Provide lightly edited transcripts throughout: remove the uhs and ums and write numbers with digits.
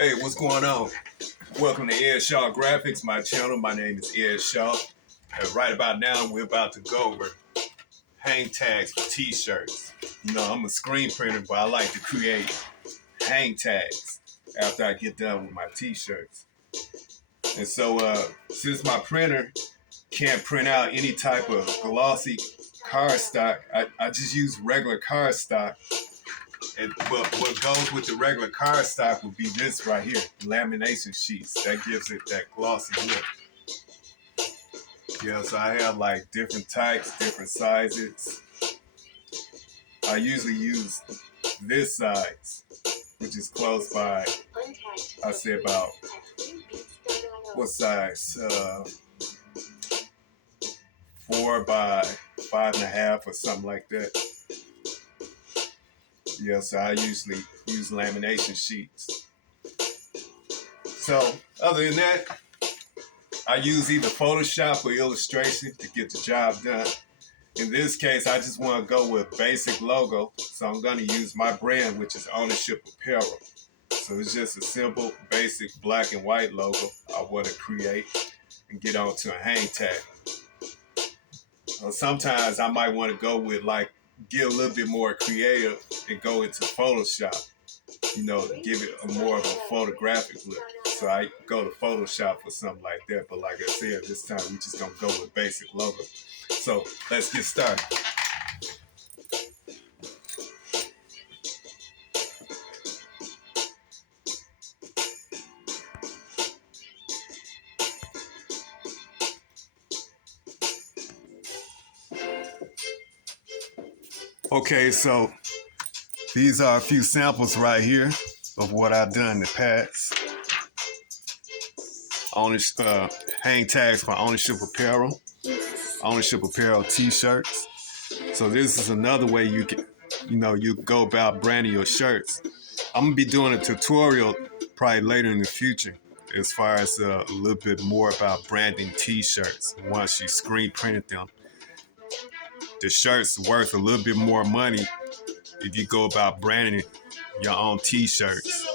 Hey, what's going on? Welcome to Ed Shaw Graphics, my channel. My name is Ed Shaw. And right about now, we're about to go over hang tags for t-shirts. You know, I'm a screen printer, but I like to create hang tags after I get done with my t-shirts. And so, since my printer can't print out any type of glossy cardstock, I just use regular cardstock. But what goes with the regular cardstock would be this right here, lamination sheets. That gives it that glossy look. Yeah, so I have like different types, different sizes. I usually use this size, which is close by, I say about, what size? 4 by 5.5 or something like that. Yeah, so I usually use lamination sheets. So other than that, I use either Photoshop or Illustration to get the job done. In this case, I just want to go with basic logo. So I'm going to use my brand, which is Ownership Apparel. So it's just a simple, basic black and white logo I want to create and get onto a hang tag. Sometimes I might want to go with get a little bit more creative and go into Photoshop, give it more of a photographic look. So I go to Photoshop for something like that. But like I said, this time we're just going to go with basic logo. So let's get started. Okay, so these are a few samples right here of what I've done in the past. Hang tags for Ownership Apparel. Ownership Apparel t-shirts. So this is another way you can, you go about branding your shirts. I'm gonna be doing a tutorial probably later in the future as far as a little bit more about branding t-shirts. Once you screen printed them, the shirt's worth a little bit more money if you go about branding your own t-shirts.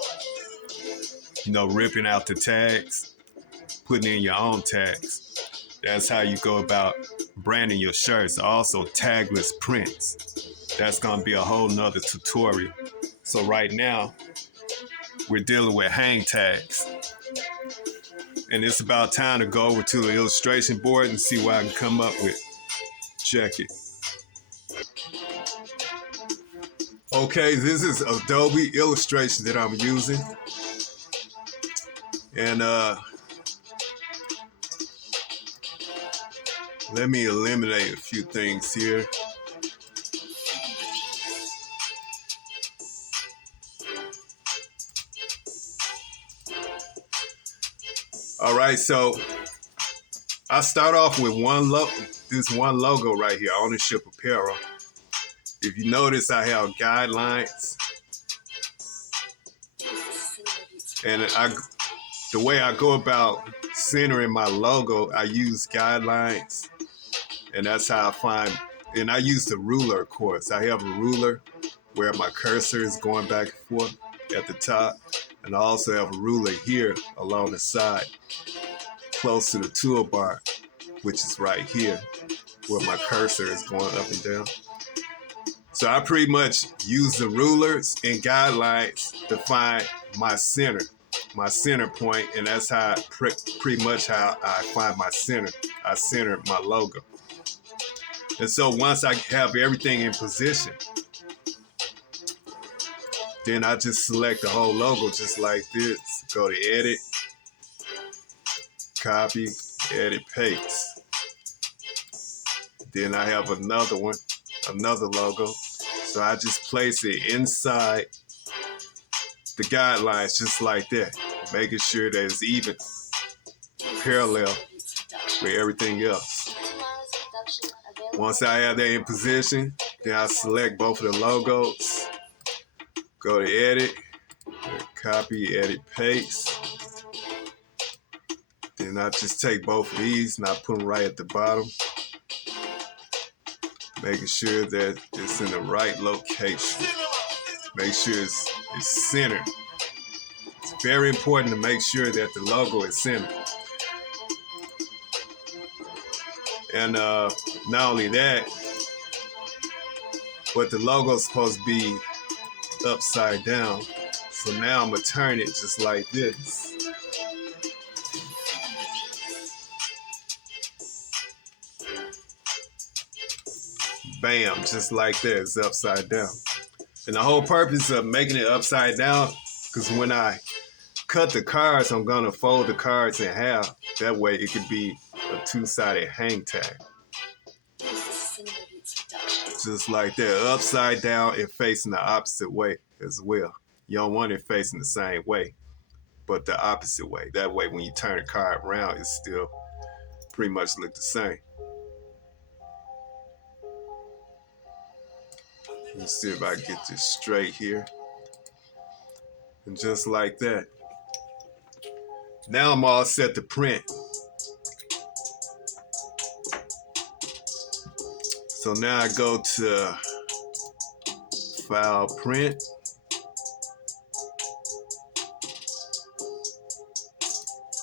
Ripping out the tags, putting in your own tags. That's how you go about branding your shirts. Also, tagless prints. That's gonna be a whole nother tutorial. So right now, we're dealing with hang tags. And it's about time to go over to the illustration board and see what I can come up with. Check it. Okay, this is Adobe Illustration that I'm using. And let me eliminate a few things here. All right, so I start off with this one logo right here, Ownership Apparel. If you notice, I have guidelines. And the way I go about centering my logo, I use guidelines. And that's how I find, and I use the ruler, of course. I have a ruler where my cursor is going back and forth at the top. And I also have a ruler here along the side, close to the toolbar, which is right here, where my cursor is going up and down. So I pretty much use the rulers and guidelines to find my center point, and that's how pretty much how I find my center. I center my logo. And so once I have everything in position, then I just select the whole logo just like this. Go to Edit, Copy, Edit, Paste. Then I have another one, another logo. So I just place it inside the guidelines just like that, making sure that it's even, parallel with everything else. Once I have that in position, then I select both of the logos, go to Edit, Copy, Edit, Paste. Then I just take both of these and I put them right at the bottom, making sure that it's in the right location. Make sure it's centered. It's very important to make sure that the logo is centered. And not only that, but the logo is supposed to be upside down. So now I'm gonna turn it just like this. Bam, just like that, it's upside down. And the whole purpose of making it upside down, because when I cut the cards, I'm gonna fold the cards in half. That way it could be a two-sided hang tag. Just like that, upside down and facing the opposite way as well. You don't want it facing the same way, but the opposite way. That way when you turn the card around, it still pretty much look the same. Let's see if I get this straight here. And just like that. Now I'm all set to print. So now I go to File, Print.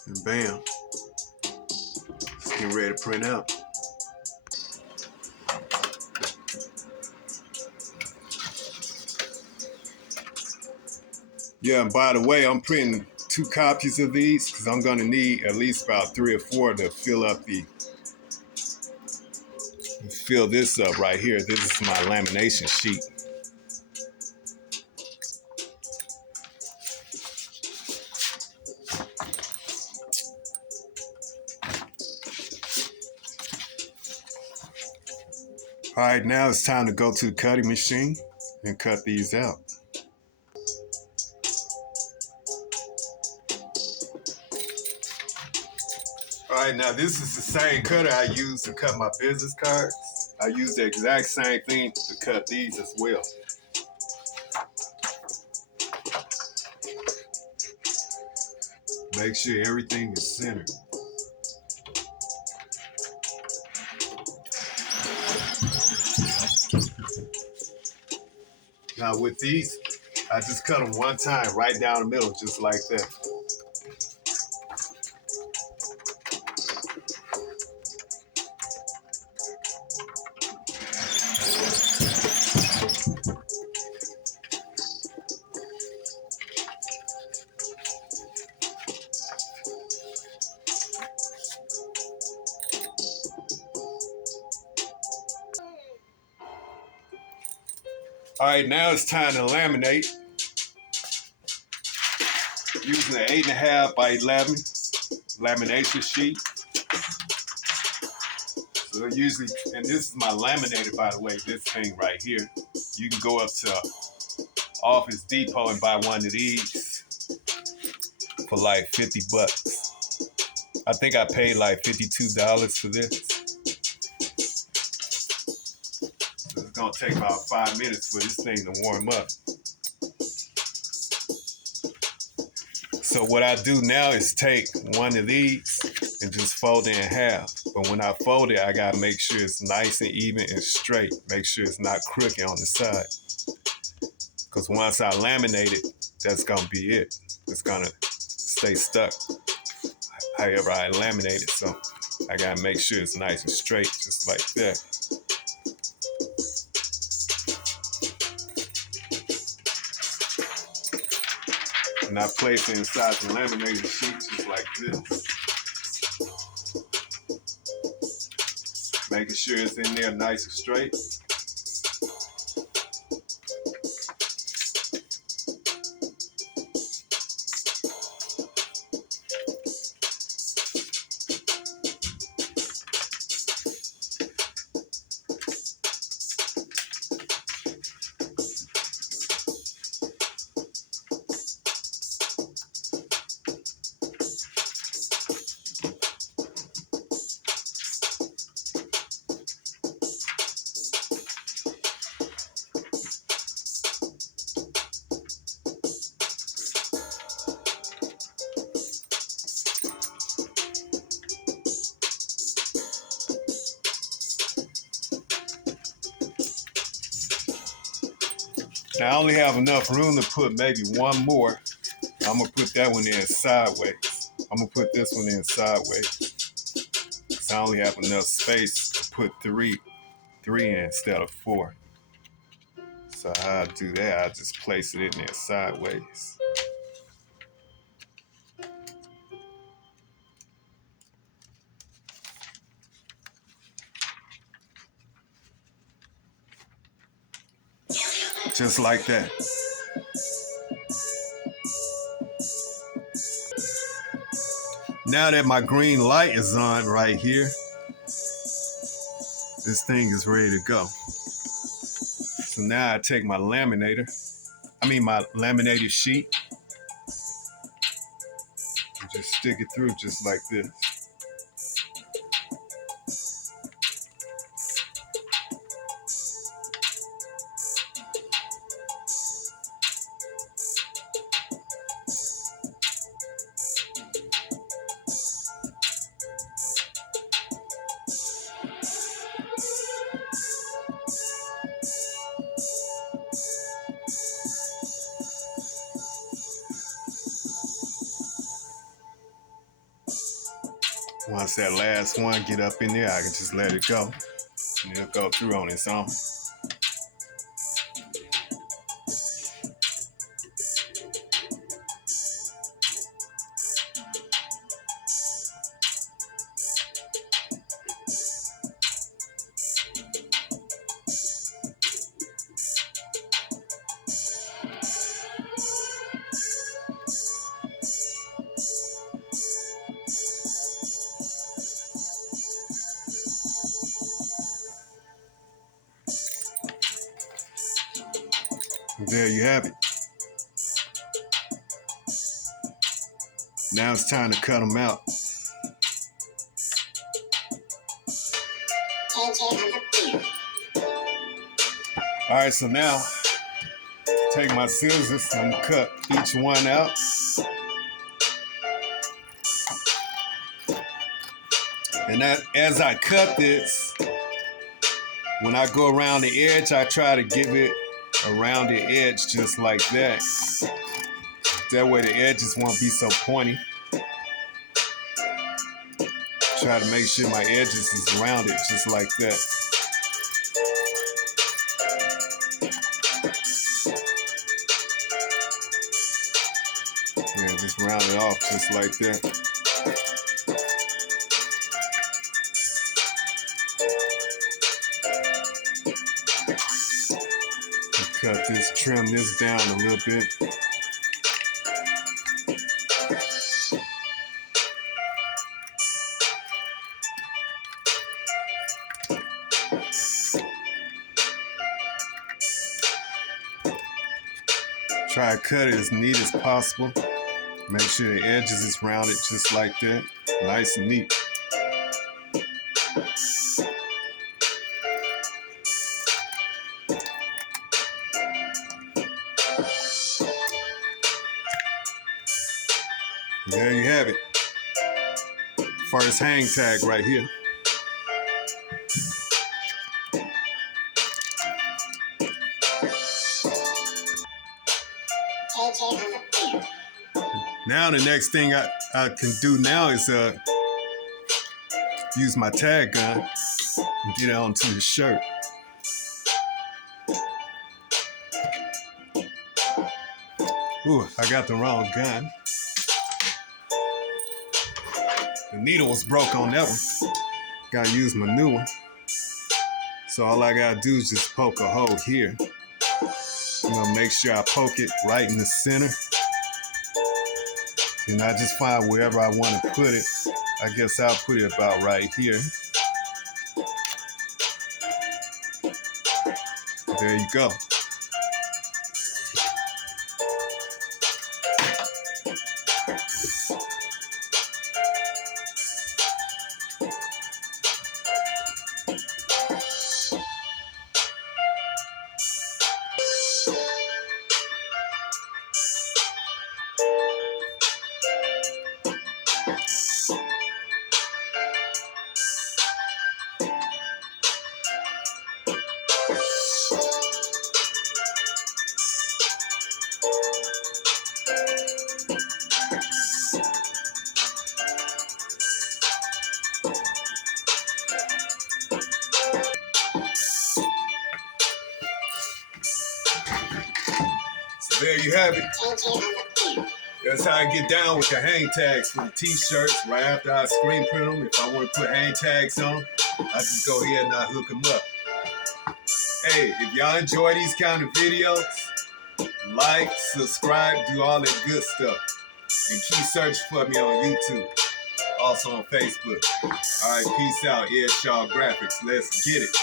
And bam. It's getting ready to print out. Yeah, and by the way, I'm printing 2 copies of these because I'm gonna need at least about 3 or 4 to fill this up right here. This is my lamination sheet. All right, now it's time to go to the cutting machine and cut these out. All right, now this is the same cutter I use to cut my business cards. I use the exact same thing to cut these as well. Make sure everything is centered. Now with these, I just cut them one time right down the middle, just like that. All right, now it's time to laminate. Using an 8.5 by 11 lamination sheet. So usually, and this is my laminator, by the way, this thing right here. You can go up to Office Depot and buy one of these for like 50 bucks. I think I paid like $52 for this. It's gonna take about 5 minutes for this thing to warm up. So what I do now is take one of these and just fold it in half. But when I fold it, I gotta make sure it's nice and even and straight. Make sure it's not crooked on the side. Because once I laminate it, that's gonna be it. It's gonna stay stuck however I laminate it. So I gotta make sure it's nice and straight, just like that. And I place it inside the laminated sheet just like this. Making sure it's in there nice and straight. Now I only have enough room to put maybe one more I'm gonna put that one in sideways. I'm gonna put this one in sideways because I only have enough space to put three in instead of 4. So how I do that, I just place it in there sideways. Just like that. Now that my green light is on right here, this thing is ready to go. So now I take my laminated sheet, and just stick it through just like this. Once that last one get up in there, I can just let it go, and it'll go through on its own. There you have it. Now it's time to cut them out. All right, so now take my scissors and cut each one out. And that, as I cut this, when I go around the edge, I try to give it around the edge just like that. That way the edges won't be so pointy. Try to make sure my edges is rounded just like that. Yeah, just round it off just like that. Cut this, trim this down a little bit. Try to cut it as neat as possible. Make sure the edges is rounded just like that. Nice and neat. There you have it. First hang tag right here. Now the next thing I can do now is use my tag gun and get it onto the shirt. Ooh, I got the wrong gun. The needle was broke on that one. Gotta use my new one. So all I gotta do is just poke a hole here. I'm gonna make sure I poke it right in the center. And I just find wherever I want to put it. I guess I'll put it about right here. There you go. there you have it. That's how I get down with the hang tags for the t-shirts. Right after I screen print them, if I want to put hang tags on, I just go ahead and I hook them up. Hey, if y'all enjoy these kind of videos, like, subscribe, do all that good stuff. And keep searching for me on YouTube. Also on Facebook. All right, peace out. Ed Shaw Graphics. Let's get it.